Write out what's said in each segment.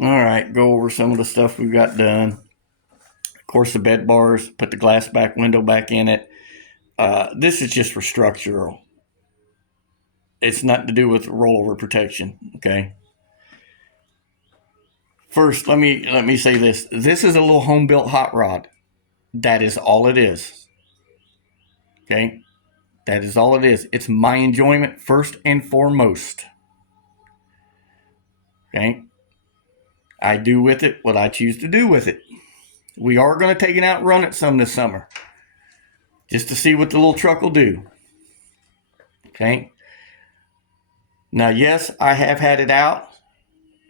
All right, go over some of the stuff we've got done. Of course, the bed bars, put the glass back window back in it. This is just for structural. It's nothing to do with rollover protection. Okay. First, let me say this. This is a little home built hot rod. That is all it is. Okay. That is all it is. It's my enjoyment first and foremost. Okay. I do with it what I choose to do with it. We are going to take it out and run it some this summer, just to see what the little truck will do. Okay. Now, yes, I have had it out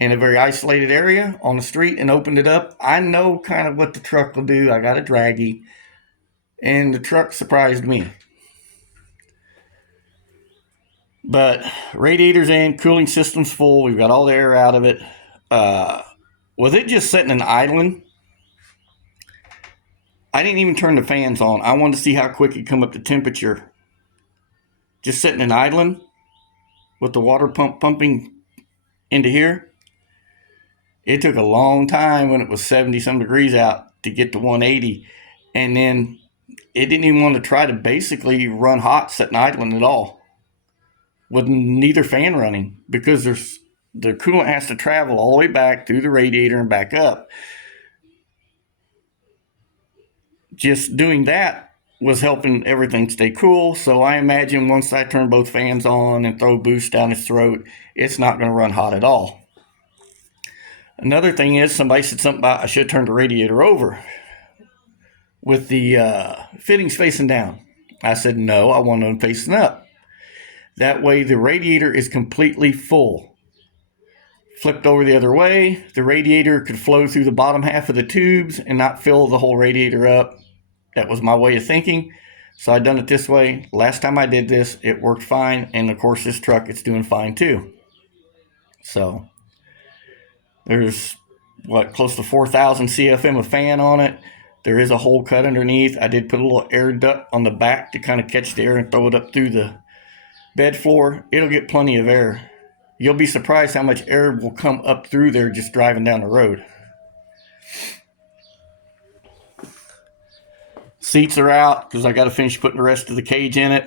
in a very isolated area on the street and opened it up. I know kind of what the truck will do. I got a draggy, and the truck surprised me. But radiator's in, cooling system's full. We've got all the air out of it. With it just sitting and idling, I didn't even turn the fans on. I wanted to see how quick it come up to temperature. Just sitting and idling with the water pump pumping into here. It took a long time when it was 70 some degrees out to get to 180. And then it didn't even want to try to basically run hot sitting idling at all, with neither fan running, because the coolant has to travel all the way back through the radiator and back up. Just doing that was helping everything stay cool. So I imagine once I turn both fans on and throw boost down his throat, it's not going to run hot at all. Another thing is, somebody said something about I should turn the radiator over with the fittings facing down. I said no, I want them facing up. That way the radiator is completely full. Flipped over the other way, the radiator could flow through the bottom half of the tubes and not fill the whole radiator up. That was my way of thinking. So I done it this way. Last time I did this, it worked fine. And of course, this truck, it's doing fine too. So there's close to 4,000 CFM of fan on it. There is a hole cut underneath. I did put a little air duct on the back to kind of catch the air and throw it up through the bed floor. It'll get plenty of air. You'll be surprised how much air will come up through there just driving down the road. Seats are out because I got to finish putting the rest of the cage in it.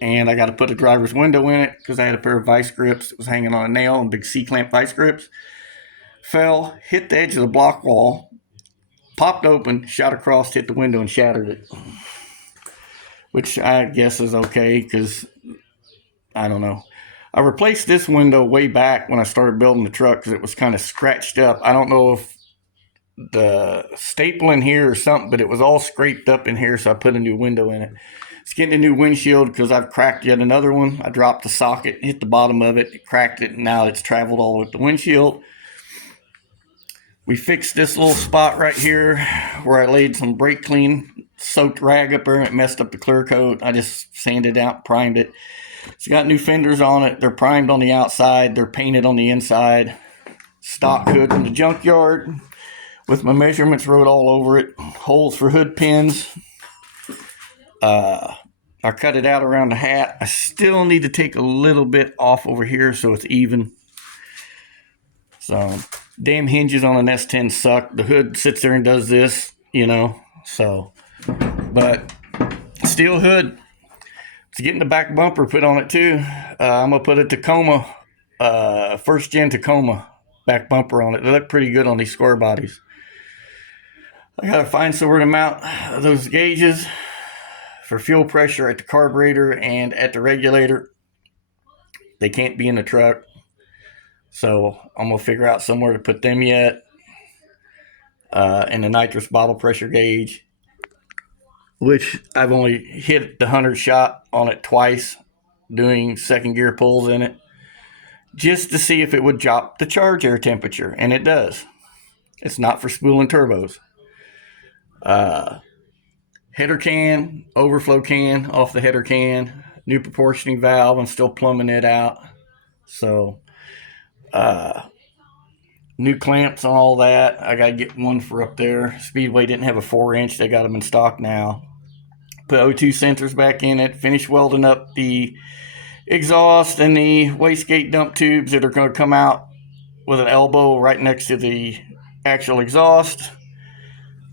And I got to put a driver's window in it because I had a pair of vice grips. It was hanging on a nail, and big C-clamp vice grips. Fell, hit the edge of the block wall, popped open, shot across, hit the window, and shattered it. Which I guess is okay because, I don't know. I replaced this window way back when I started building the truck because it was kind of scratched up. I don't know if the staple in here or something, but it was all scraped up in here, so I put a new window in it. It's getting a new windshield because I've cracked yet another one. I dropped the socket, hit the bottom of it, cracked it, and now it's traveled all with the windshield. We fixed this little spot right here where I laid some brake clean, soaked rag up there, and it messed up the clear coat. I just sanded it out, primed it. It's got new fenders on it. They're primed on the outside. They're painted on the inside. Stock hood from the junkyard with my measurements wrote all over it. Holes for hood pins. I cut it out around the hat. I still need to take a little bit off over here so it's even. So, damn hinges on an S10 suck. The hood sits there and does this, So, but steel hood. It's getting the back bumper put on it too. I'm going to put a Tacoma, first gen Tacoma back bumper on it. They look pretty good on these square bodies. I got to find somewhere to mount those gauges for fuel pressure at the carburetor and at the regulator. They can't be in the truck. So I'm going to figure out somewhere to put them yet. And the nitrous bottle pressure gauge, which I've only hit the 100 shot on it twice, doing second gear pulls in it, just to see if it would drop the charge air temperature, and it does. It's not for spooling turbos. Header can, overflow can off the header can, new proportioning valve. I'm still plumbing it out. So, new clamps on all that. I got to get one for up there. Speedway didn't have a 4-inch. They got them in stock now. Put O2 sensors back in it. Finish welding up the exhaust and the wastegate dump tubes that are going to come out with an elbow right next to the actual exhaust.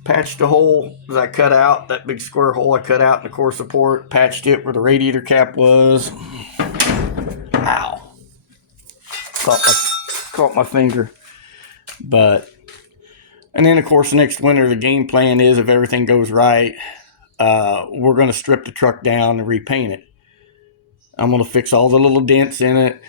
Patched the hole that I cut out, that big square hole I cut out in the core support. Patched it where the radiator cap was. Ow. Caught my finger. And then of course next winter the game plan is, if everything goes right, we're going to strip the truck down and repaint it. I'm going to fix all the little dents in it.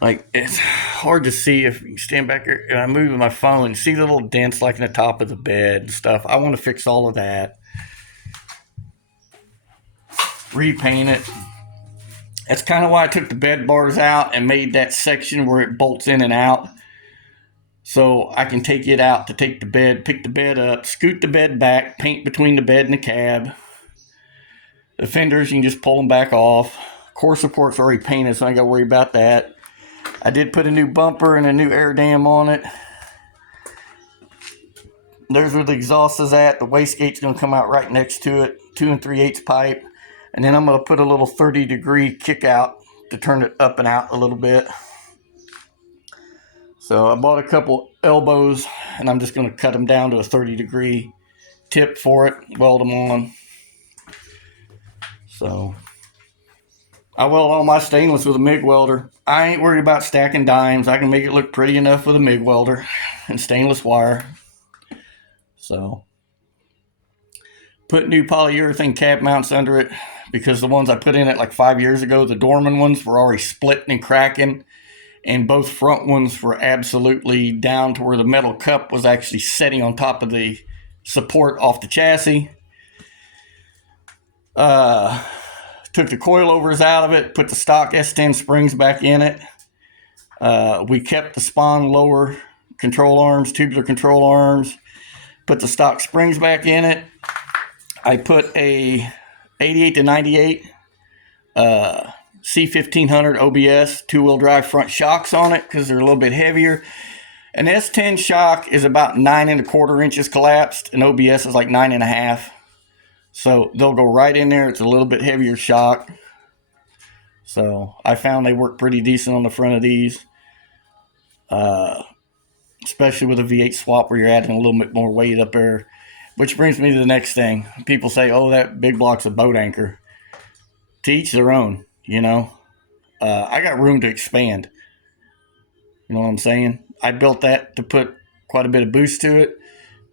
Like, it's hard to see if you stand back here and I move my phone, see the little dents like in the top of the bed and stuff. I want to fix all of that. Repaint it. That's kind of why I took the bed bars out and made that section where it bolts in and out. So I can take it out to take the bed, pick the bed up, scoot the bed back, paint between the bed and the cab. The fenders, you can just pull them back off. Core support's already painted, so I ain't got to worry about that. I did put a new bumper and a new air dam on it. There's where the exhaust is at. The wastegate's going to come out right next to it. 2 3/8 pipe. And then I'm going to put a little 30-degree kick out to turn it up and out a little bit. So I bought a couple elbows, and I'm just going to cut them down to a 30-degree tip for it. Weld them on. So I weld all my stainless with a MIG welder. I ain't worried about stacking dimes. I can make it look pretty enough with a MIG welder and stainless wire. So put new polyurethane cap mounts under it, because the ones I put in it like 5 years ago, the Dorman ones, were already splitting and cracking, and both front ones were absolutely down to where the metal cup was actually setting on top of the support off the chassis. Took the coilovers out of it, put the stock S10 springs back in it. We kept the Spawn lower control arms, tubular control arms, put the stock springs back in it. I put a 88 to 98 C1500 OBS 2-wheel drive front shocks on it because they're a little bit heavier. An S10 shock is about 9 1/4 inches collapsed, and OBS is like 9 1/2. So they'll go right in there. It's a little bit heavier shock. So I found they work pretty decent on the front of these. Especially with a V8 swap where you're adding a little bit more weight up there. Which brings me to the next thing. People say, oh, that big block's a boat anchor. To each their own, you know. I got room to expand. You know what I'm saying? I built that to put quite a bit of boost to it.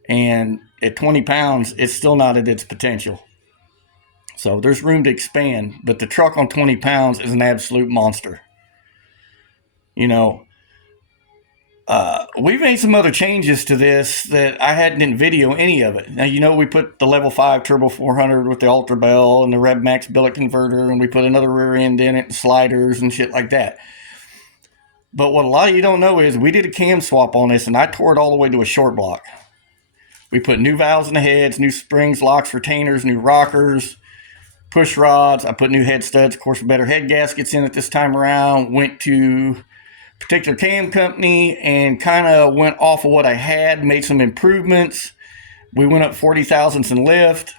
And at 20 pounds, it's still not at its potential. So there's room to expand. But the truck on 20 pounds is an absolute monster. You know, we've made some other changes to this that I hadn't in video any of it. Now, you know, we put the level 5 turbo 400 with the Ultra Bell and the Rev Max billet converter, and we put another rear end in it and sliders and shit like that. But what a lot of you don't know is we did a cam swap on this, and I tore it all the way to a short block. We put new valves in the heads, new springs, locks, retainers, new rockers, push rods. I put new head studs, of course, better head gaskets in it this time around. Went to a particular cam company and kind of went off of what I had, made some improvements. We went up 40 thousandths in lift,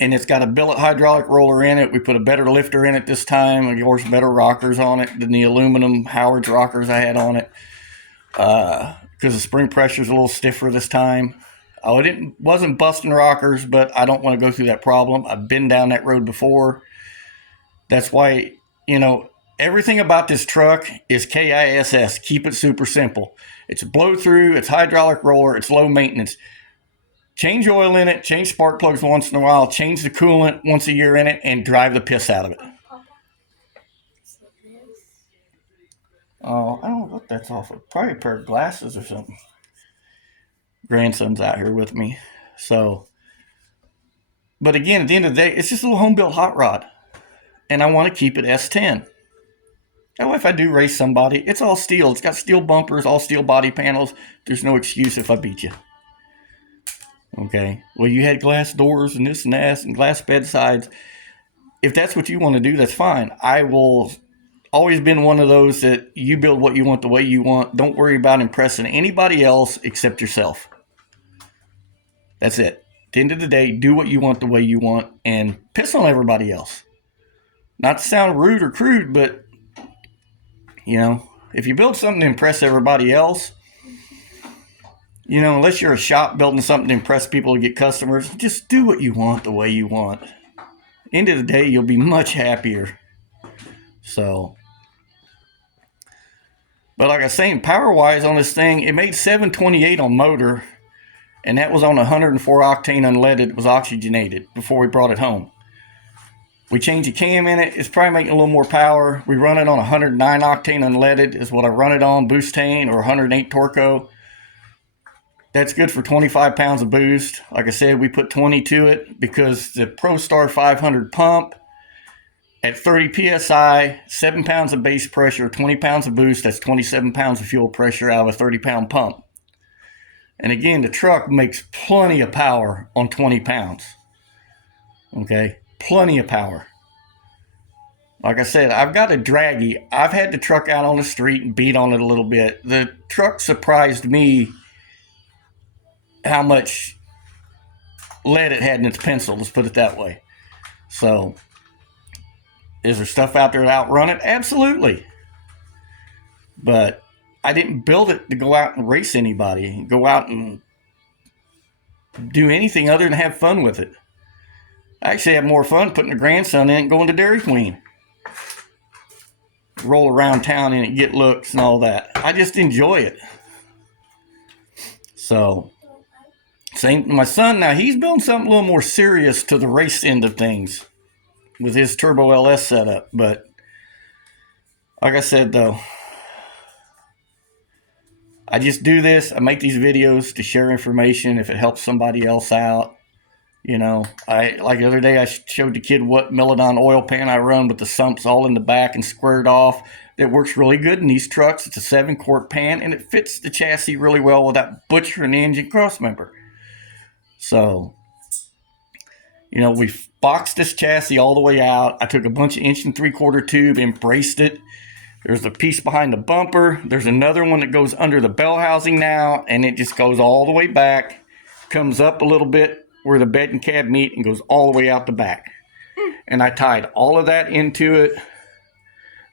and it's got a billet hydraulic roller in it. We put a better lifter in it this time, and of course, better rockers on it than the aluminum Howard's rockers I had on it. Because the spring pressure is a little stiffer this time. Oh, wasn't busting rockers, but I don't want to go through that problem. I've been down that road before. That's why, you know, everything about this truck is KISS. Keep it super simple. It's a blow through, it's hydraulic roller, it's low maintenance. Change oil in it, change spark plugs once in a while, change the coolant once a year in it, and drive the piss out of it. Oh, I don't know what that's off of. Probably a pair of glasses or something. Grandson's out here with me. So, but again, at the end of the day, it's just a little home built hot rod. And I want to keep it S10. That way, if I do race somebody, it's all steel. It's got steel bumpers, all steel body panels. There's no excuse if I beat you. Okay. Well, you had glass doors and this and that and glass bedsides. If that's what you want to do, that's fine. I will always been one of those that you build what you want the way you want. Don't worry about impressing anybody else except yourself. That's it. At the end of the day, do what you want the way you want and piss on everybody else. Not to sound rude or crude, but, you know, If you build something to impress everybody else, you know, unless you're a shop building something to impress people to get customers, just do what you want the way you want. End of the day, you'll be much happier. So, but like I was saying, power-wise on this thing, it made 728 on motor, and that was on 104 octane unleaded. It was oxygenated before we brought it home. We changed the cam in it. It's probably making a little more power. We run it on 109 octane unleaded is what I run it on, butane, or 108 Torco. That's good for 25 pounds of boost. Like I said, we put 20 to it because the ProStar 500 pump at 30 psi, 7 pounds of base pressure, 20 pounds of boost, that's 27 pounds of fuel pressure out of a 30-pound pump. And again, the truck makes plenty of power on 20 pounds. Okay, plenty of power. Like I said, I've got a draggy. I've had the truck out on the street and beat on it a little bit. The truck surprised me how much lead it had in its pencil, let's put it that way. So, is there stuff out there to outrun it? Absolutely. But I didn't build it to go out and race anybody, go out and do anything other than have fun with it. I actually have more fun putting a grandson in and going to Dairy Queen. Roll around town in it, get looks and all that. I just enjoy it. So, same, my son now, he's building something a little more serious to the race end of things with his Turbo LS setup. But like I said, though, I just do this. I make these videos to share information if it helps somebody else out. You know, like the other day, I showed the kid what Meladon oil pan I run with the sumps all in the back and squared off. It works really good in these trucks. It's a 7-quart pan, and it fits the chassis really well without butchering the engine crossmember. So, you know, we boxed this chassis all the way out. I took a bunch of 1 3/4 tube and braced it. There's a piece behind the bumper. There's another one that goes under the bell housing now, and it just goes all the way back, comes up a little bit where the bed and cab meet, and goes all the way out the back. And I tied all of that into it.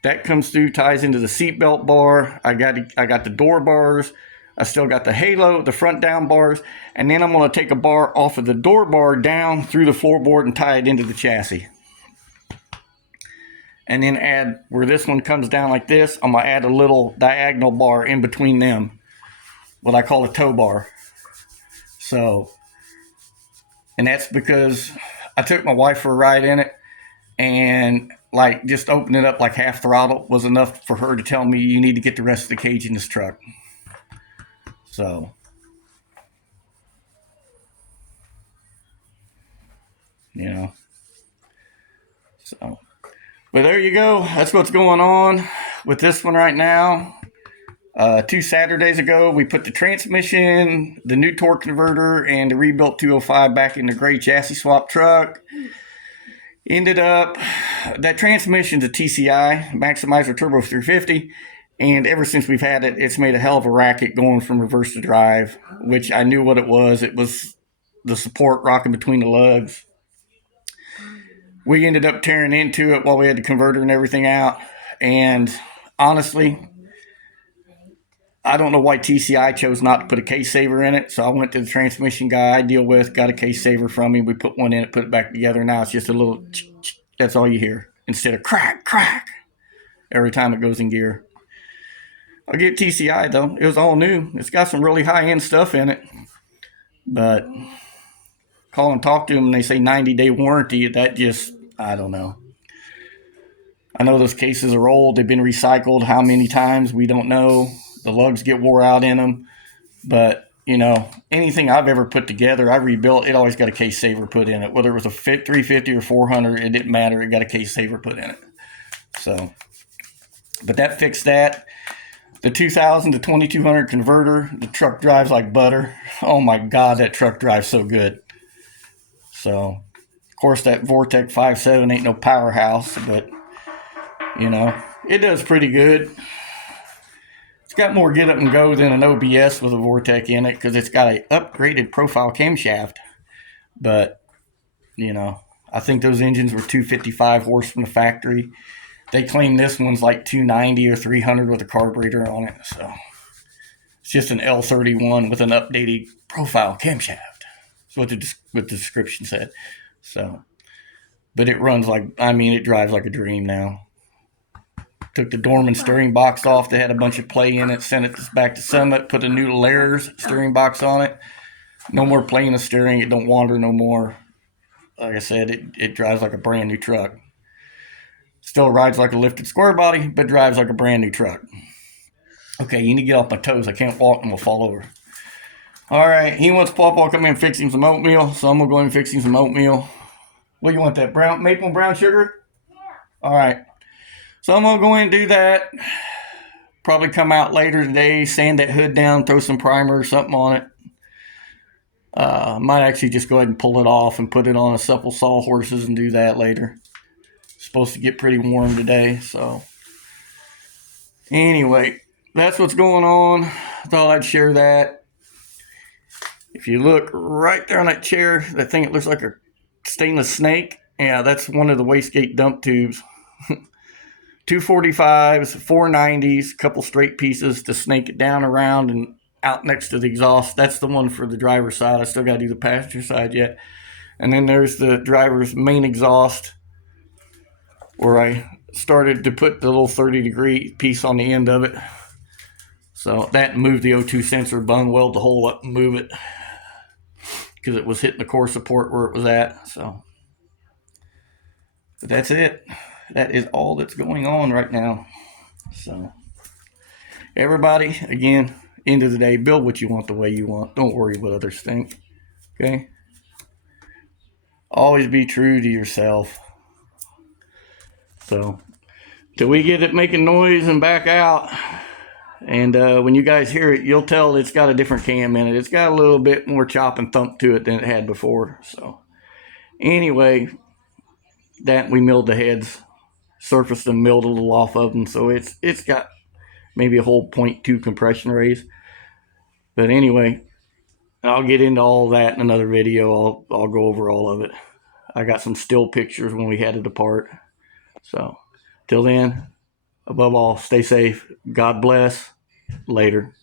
That comes through, ties into the seatbelt bar. I got the door bars. I still got the halo, the front down bars, and then I'm going to take a bar off of the door bar down through the floorboard and tie it into the chassis. And then add, where this one comes down like this, I'm going to add a little diagonal bar in between them, what I call a tow bar. So, and that's because I took my wife for a ride in it, and like just opening it up like half throttle was enough for her to tell me you need to get the rest of the cage in this truck. So, you know, so, but there you go. That's what's going on with this one right now. 2 Saturdays ago, we put the transmission, the new torque converter, and the rebuilt 205 back in the gray chassis swap truck. Ended up, that transmission's a TCI, Maximizer Turbo 350. And ever since we've had it, it's made a hell of a racket going from reverse to drive, which I knew what it was. It was the support rocking between the lugs. We ended up tearing into it while we had the converter and everything out. And honestly, I don't know why TCI chose not to put a case saver in it. So I went to the transmission guy I deal with, got a case saver from him. We put one in it, put it back together. Now it's just a little, that's all you hear, instead of crack, crack, every time it goes in gear. I'll give TCI, though. It was all new. It's got some really high-end stuff in it. But call and talk to them, and they say 90-day warranty. That just, I don't know. I know those cases are old. They've been recycled how many times, we don't know. The lugs get wore out in them. But, you know, anything I've ever put together, I rebuilt, it always got a case saver put in it. Whether it was a 350 or 400, it didn't matter. It got a case saver put in it. So, but that fixed that. The 2000 to 2200 converter, the truck drives like butter. Oh my God, that truck drives so good. So, of course, that Vortec 5.7 ain't no powerhouse, but, you know, it does pretty good. It's got more get up and go than an OBS with a Vortec in it because it's got an upgraded profile camshaft. But, you know, I think those engines were 255 horse from the factory. They claim this one's like 290 or 300 with a carburetor on it. So it's just an L31 with an updated profile camshaft. That's what the description said. So, but it runs like, I mean, it drives like a dream now. Took the Dorman steering box off. They had a bunch of play in it. Sent it back to Summit. Put a new Lair's steering box on it. No more playing the steering. It don't wander no more. Like I said, it drives like a brand new truck. Still rides like a lifted square body, but drives like a brand new truck. Okay, you need to get off my toes. I can't walk and we'll fall over. All right, he wants Pawpaw come in and fix him some oatmeal, so I'm going to go in and fix him some oatmeal. What do you want, that brown maple brown sugar? Yeah. All right. So I'm going to go in and do that. Probably come out later today, sand that hood down, throw some primer or something on it. Might actually just go ahead and pull it off and put it on a supple sawhorses and do that later. It's supposed to get pretty warm today, so anyway, that's what's going on. I thought I'd share that. If you look right there on that chair, that thing, it looks like a stainless snake. Yeah, that's one of the wastegate dump tubes. 245s, 490s, a couple straight pieces to snake it down around and out next to the exhaust. That's the one for the driver's side. I still got to do the passenger side yet. And then there's the driver's main exhaust where I started to put the little 30-degree piece on the end of it. So that moved the O2 sensor, bung weld the hole up and move it because it was hitting the core support where it was at. So, but that's it. That is all that's going on right now. So everybody, again, end of the day, build what you want the way you want. Don't worry what others think. Okay? Always be true to yourself. So till we get it making noise and back out, and when you guys hear it, you'll tell it's got a different cam in it. It's got a little bit more chop and thump to it than it had before. So anyway, that we milled the heads, surfaced them, milled a little off of them. So it's got maybe a whole 0.2 compression raise. But anyway, I'll get into all that in another video. I'll go over all of it. I got some still pictures when we had it apart. So till then, above all, stay safe. God bless. Later.